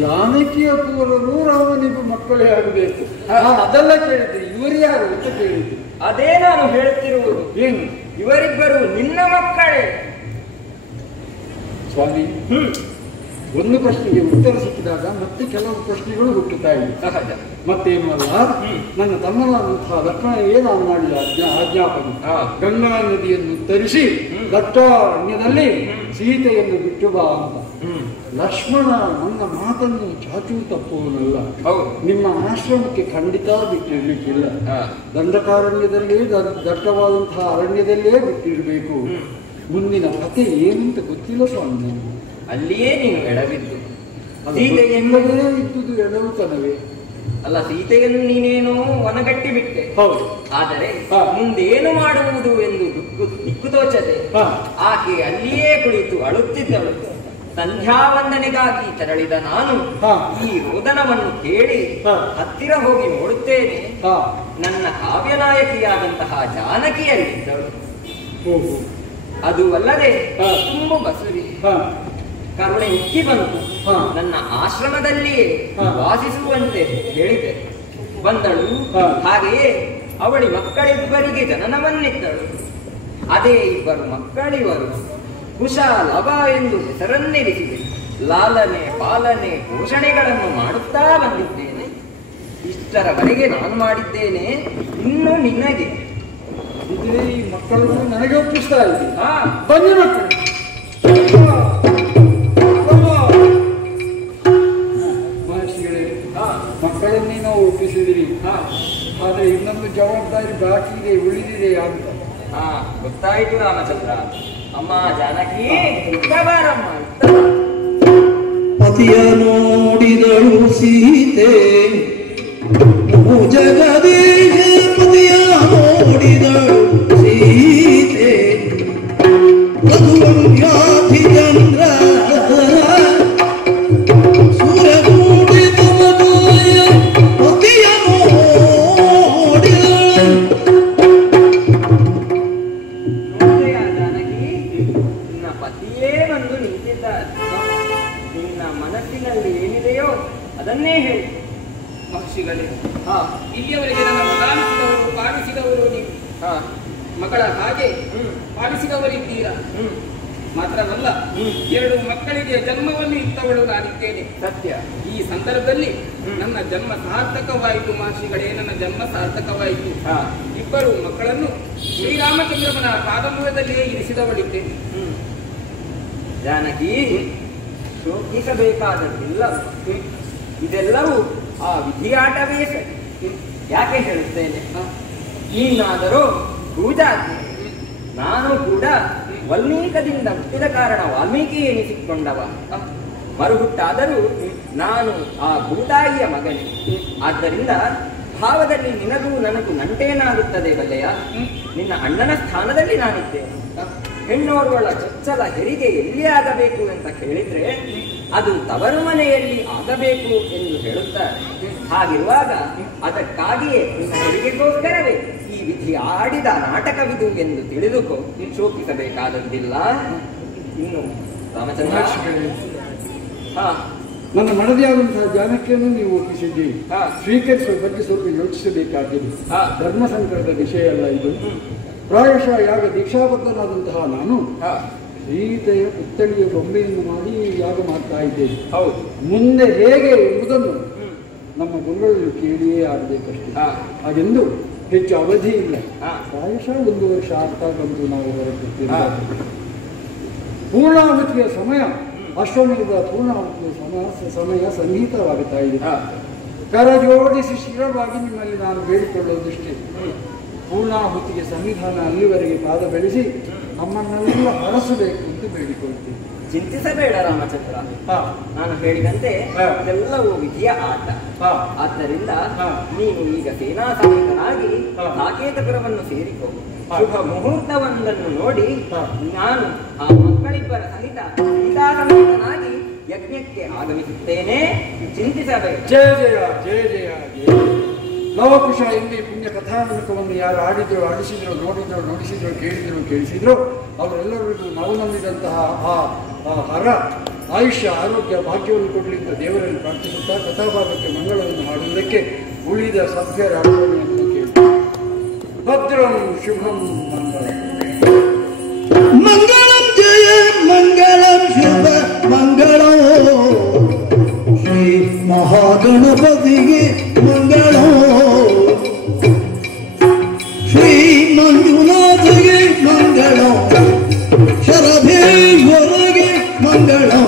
ಜಾನಕಿಯ ಕುವರರು ರಾಮನಿಗೂ ಮಕ್ಕಳೇ ಆಗಬೇಕು. ಅದೆಲ್ಲ ಕೇಳಿದ್ರಿ, ಇವರು ಯಾರು ಅಂತ ಕೇಳಿದ್ರಿ. ಅದೇ ನಾನು ಹೇಳುತ್ತಿರುವುದು. ಏನು? ಇವರಿಬ್ಬರು ನಿನ್ನ ಮಕ್ಕಳೇ. ಸ್ವಾಮಿ, ಒಂದು ಪ್ರಶ್ನೆಗೆ ಉತ್ತರ ಸಿಕ್ಕಿದಾಗ ಮತ್ತೆ ಕೆಲವು ಪ್ರಶ್ನೆಗಳು ಹುಟ್ಟುತ್ತಾ ಇವೆ. ಸಹಜ. ಮತ್ತೇನು ಅಲ್ಲ, ನನ್ನ ತಮ್ಮನಾದಂತಹ ಲಕ್ಷ್ಮಣವೇ ನಾನು ಮಾಡಿದ ಆಜ್ಞಾಪನೆ. ಗಂಗಾ ನದಿಯನ್ನು ತರಿಸಿ ದಟ್ಟಾರಣ್ಯದಲ್ಲಿ ಸೀತೆಯನ್ನು ಬಿಟ್ಟು ಬಾ ಅಂತ. ಲಕ್ಷ್ಮಣ ನನ್ನ ಮಾತನ್ನು ಚಾಚೂ ತಪ್ಪುವನಲ್ಲ. ನಿಮ್ಮ ಆಶ್ರಮಕ್ಕೆ ಖಂಡಿತ ಬಿಟ್ಟಿರ್ಲಿಕ್ಕಿಲ್ಲ. ದಂಡಕಾರಣ್ಯದಲ್ಲೇ ದಟ್ಟವಾದಂತಹ ಅರಣ್ಯದಲ್ಲೇ ಬಿಟ್ಟಿರಬೇಕು. ಮುಂದಿನ ಕಥೆ ಏನಂತ ಗೊತ್ತಿಲ್ಲ ಸ್ವಾಮಿ ನನಗೆ. ಅಲ್ಲಿಯೇ ನೀನು ಎಡವಿದ್ದು. ಎಲ್ಲವೇ ಇದ್ದುದು ಎಡವುತನವೇ ಅಲ್ಲ, ಸೀತೆಯನ್ನು ನೀನೇನು ವನಗಟ್ಟಿ ಬಿಟ್ಟೆ. ಹೌದು. ಆದರೆ ಮುಂದೇನು ಮಾಡುವುದು ಎಂದು ದಿಕ್ಕು ತೋಚದೆ ಆಕೆ ಅಲ್ಲಿಯೇ ಕುಳಿತು ಅಳುತ್ತಿದ್ದಳು. ಸಂಧ್ಯಾ ವಂದನೆಗಾಗಿ ತೆರಳಿದ ನಾನು ಈ ರೋದನವನ್ನು ಕೇಳಿ ಹತ್ತಿರ ಹೋಗಿ ನೋಡುತ್ತೇನೆ. ನನ್ನ ಕಾವ್ಯನಾಯಕಿಯಾದಂತಹ ಜಾನಕಿಯಲ್ಲಿದ್ದಳು. ಅದು ಅಲ್ಲದೆ ತುಂಬು ಬಸುರಿ ಕರುಣೆ ಉಕ್ಕಿ ಬಂತು. ನನ್ನ ಆಶ್ರಮದಲ್ಲಿಯೇ ವಾಸಿಸುವಂತೆ ಹೇಳಿದೆ. ಬಂದಳು. ಹಾಗೆಯೇ ಅವಳಿ ಮಕ್ಕಳಿಬ್ಬರಿಗೆ ಜನನವನ್ನಿತ್ತಳು. ಅದೇ ಇಬ್ಬರು ಮಕ್ಕಳಿವರು ಕುಶ ಲವ ಎಂದು ಹೆಸರನ್ನಿರಿಸಿದೆ. ಲಾಲನೆ ಪಾಲನೆ ಪೋಷಣೆಗಳನ್ನು ಮಾಡುತ್ತಾ ಬಂದಿದ್ದೇನೆ. ಇಷ್ಟರವರೆಗೆ ನಾನು ಮಾಡಿದ್ದೇನೆ. ಇನ್ನು ನಿನಗೆ ಇದ್ರೆ ಈ ಮಕ್ಕಳನ್ನು ನನಗೆ ಒಪ್ಪಿಸ್ತಾ ಇದ್ದೀನಿ. ಬನ್ನಿ ಮಕ್ಕಳು, ಮಹರ್ಷಿಗಳೇ, ಮಕ್ಕಳನ್ನೇ ನಾವು ಒಪ್ಪಿಸಿದಿರಿ. ಆದ್ರೆ ಇನ್ನೊಂದು ಜವಾಬ್ದಾರಿ ಬಾಕಿ ಇದೆ, ಉಳಿದಿದೆ ಅಂತ. ಗೊತ್ತಾಯಿತು ರಾಮಚಂದ್ರ. ಅಮ್ಮ ಜಾನಕಿ, ಬಾರಮ್ಮ. ಪತಿಯ ನೋಡಿದಳು ಸೀತೆ ಜಗದೀಶ. ಪತಿಯ ನೋಡಿದಳು ಸೀತೆ ರಘುವಂಶಾಧಿ ಚಂದ್ರ ಸೂರ್ಯಗೂಡಿದ ಮಗುವೆಯ ಪತಿಯ ನೋಡಿದಳು. ಜಾನಕಿ, ನಿನ್ನ ಪತಿಯೇ ಬಂದು ನಿಂತಿದ್ದಾರೆ. ನಿನ್ನ ಮನಸ್ಸಿನಲ್ಲಿ ಏನಿದೆಯೋ ಅದನ್ನೇ ಹೇಳಿ. ಮಹರ್ಷಿಗಳೇ, ಇಲ್ಲಿಯವರೆಗೆ ನನ್ನ ಪಾಲಿಸಿದವರು ನೀವು. ಮಗಳ ಹಾಗೆ ಪಾಲಿಸಿದವರಿದ್ದೀರಾ. ಮಾತ್ರವಲ್ಲ, 2 ಮಕ್ಕಳಿಗೆ ಜನ್ಮವನ್ನು ಇತ್ತವಳು ನಾನಿದ್ದೇನೆ. ಸತ್ಯ. ಈ ಸಂದರ್ಭದಲ್ಲಿ ನನ್ನ ಜನ್ಮ ಸಾರ್ಥಕವಾಯಿತು ಮಹರ್ಷಿಗಳೇ, ನನ್ನ ಜನ್ಮ ಸಾರ್ಥಕವಾಯಿತು. ಇಬ್ಬರು ಮಕ್ಕಳನ್ನು ಶ್ರೀರಾಮಚಂದ್ರನ ಪಾದಮೂಲದಲ್ಲಿಯೇ ಇರಿಸಿದವಳಿದ್ದೆ. ಜಾನಕಿ, ಶೋಕಿಸಬೇಕಾದದ್ದಿಲ್ಲ. ಇದೆಲ್ಲವೂ ಆ ವಿಧಿಯಾಟವೇ ಸರಿ. ಯಾಕೆ ಹೇಳುತ್ತೇನೆ? ಇನ್ನಾದರೂ ಭೂಜಾತಿ. ನಾನು ಕೂಡ ವಲ್ಮೀಕದಿಂದ ಹುಟ್ಟಿದ ಕಾರಣ ವಾಲ್ಮೀಕಿ ಎನಿಸಿಕೊಂಡವ. ಮರುಹುಟ್ಟಾದರೂ ನಾನು ಆ ಭೂತಾಯಿಯ ಮಗನೇ. ಆದ್ದರಿಂದ ಭಾವದಲ್ಲಿ ನಿನಗೂ ನನಗೂ ನಂಟೇನಾಗುತ್ತದೆ ಬಲ್ಲೆಯ. ನಿನ್ನ ಅಣ್ಣನ ಸ್ಥಾನದಲ್ಲಿ ನಾನಿದ್ದೇನೆ. ಹೆಣ್ಣೋರ್ವಳ ಚೊಚ್ಚಲ ಹೆರಿಗೆ ಎಲ್ಲಿ ಆಗಬೇಕು ಅಂತ ಕೇಳಿದ್ರೆ ಅದು ತವರು ಮನೆಯಲ್ಲಿ ಆಗಬೇಕು ಎಂದು ಹೇಳುತ್ತಾರೆ. ಹಾಗಿರುವಾಗ ಅದಕ್ಕಾಗಿಯೇ ನಿನ್ನ ಹೆರಿಗೆಗೋಸ್ಕರವೇ ಈ ವಿಧಿ ಆಡಿದ ನಾಟಕವಿದು ಎಂದು ತಿಳಿದುಕೋ, ಶೋಕಿಸಬೇಕಾದದ್ದಿಲ್ಲ. ಇನ್ನು ರಾಮಚಂದ್ರ, ಹಾ, ನನ್ನ ಮನದಿಯಾದಂತಹ ಜಾನಕಿಯನ್ನು ನೀವು ಒಪ್ಪಿಸಿದ್ದೀರಿ. ಹಾ. ಸ್ವೀಕರಿಸುವ ಬಗ್ಗೆ ಸ್ವಲ್ಪ ಯೋಚಿಸಬೇಕಾಗಿದೆ. ಹಾ. ಧರ್ಮ ಸಂಕಟದ ವಿಷಯ ಅಲ್ಲ ಇದು. ಪ್ರಾಯಶಃ ಯಾಗ ದೀಕ್ಷಾಬದ್ಧನಾದಂತಹ ನಾನು ಸೀತೆಯ ಪುತ್ಥಳಿಯ ಬೊಂಬೆಯನ್ನು ಮಾಡಿ ಯಾಗ ಮಾಡ್ತಾ ಇದ್ದೇನೆ. ಹೌದು. ಮುಂದೆ ಹೇಗೆ ಎಂಬುದನ್ನು ನಮ್ಮ ಗುರುಗಳು ಕೇಳಿಯೇ ಆಗಬೇಕಷ್ಟೇ. ಹಾಗೆಂದು ಹೆಚ್ಚು ಅವಧಿ ಇಲ್ಲ. ಪ್ರಾಯಶಃ 1 ವರ್ಷ ಆಗ್ತಾ ಬಂದು ನಾವು ಹೊರಟಿದ್ದೇವೆ. ಪೂರ್ಣಾವತಿಯ ಸಮಯ, ಅಶ್ವಮೇಧ ಪೂರ್ಣಾವತಿಯ ಸಮಯ ಸನ್ನಿಹಿತವಾಗುತ್ತಾ ಇದೆ. ಕರಜೋಡಿಸಿ ಶಿರವಾಗಿ ನಿಮ್ಮಲ್ಲಿ ನಾನು ಬೇಡಿಕೊಳ್ಳುವುದಿಷ್ಟೇ, ಪೂರ್ಣಾಹುತಿಗೆ ಸನ್ನಿಧಾನ ಅಲ್ಲಿವರೆಗೆ ಪಾದ ಬೆಳೆಸಿ ನಮ್ಮನ್ನೆಲ್ಲ ಹರಸಬೇಕು ಅಂತ ಬೇಡಿಕೊಳ್ತೀನಿ. ಚಿಂತಿಸಬೇಡ ರಾಮಚಂದ್ರ, ನಾನು ಹೇಳಿದಂತೆ ಇದೆಲ್ಲವೂ ವಿಧಿಯ ಆಟ. ಆದ್ದರಿಂದ ನೀನು ಈಗ ಸೇನಾ ಸಮೇತನಾಗಿ ಸಾಕೇತಪುರವನ್ನು ಸೇರಿಕೋ. ಶುಭ ಮುಹೂರ್ತವೊಂದನ್ನು ನೋಡಿ ನಾನು ಆ ಮಕ್ಕಳಿಬ್ಬರ ಸಹಿತ ಸೀತಾ ಸಮೇತನಾಗಿ ಯಜ್ಞಕ್ಕೆ ಆಗಮಿಸುತ್ತೇನೆ. ಚಿಂತಿಸಬೇಡ. ಜಯ ಜಯ ಜಯ ಜಯ ಜಯ. ಲವಕುಶ ಎಂಬಿ ಪುಣ್ಯ ಕಥಾನಕವನ್ನು ಯಾರು ಆಡಿದ್ರು, ಆಡಿಸಿದ್ರು, ನೋಡಿದ್ರು, ನುಡಿಸಿದ್ರು, ಕೇಳಿದ್ರು, ಕೇಳಿಸಿದ್ರು, ಅವರೆಲ್ಲರಿಗೂ ನಾವು ನಂಬಿದಂತಹ ಆ ಹರ ಆಯುಷ್ಯ, ಆರೋಗ್ಯ, ಭಾಗ್ಯವನ್ನು ಕೊಡಲಿಂದ ದೇವರಲ್ಲಿ ಪ್ರಾರ್ಥಿಸುತ್ತಾ ಕಥಾಭಾಗಕ್ಕೆ ಮಂಗಳವನ್ನು ಹಾಡುವುದಕ್ಕೆ ಉಳಿದ ಸಭ್ಯರ ಅನುಭವವನ್ನು ಕೇಳಿ. ಭದ್ರಂ ಶುಭಂ ಮಂಗಳಂ. ಮಂಗಳಂ ಜಯ ಮಂಗಳಂ ಶುಭ ಮಂಗಳಂ. ಶ್ರೀ ಮಹಾಗಣಪತಿಗೆ ಮಂಗಳಂ. ಶ್ರೀ ಮಂಜುನಾಥಗೆ ಮಂಗಳಂ. ಶರಭೇಶ್ವರಗೆ ಮಂಗಳಂ.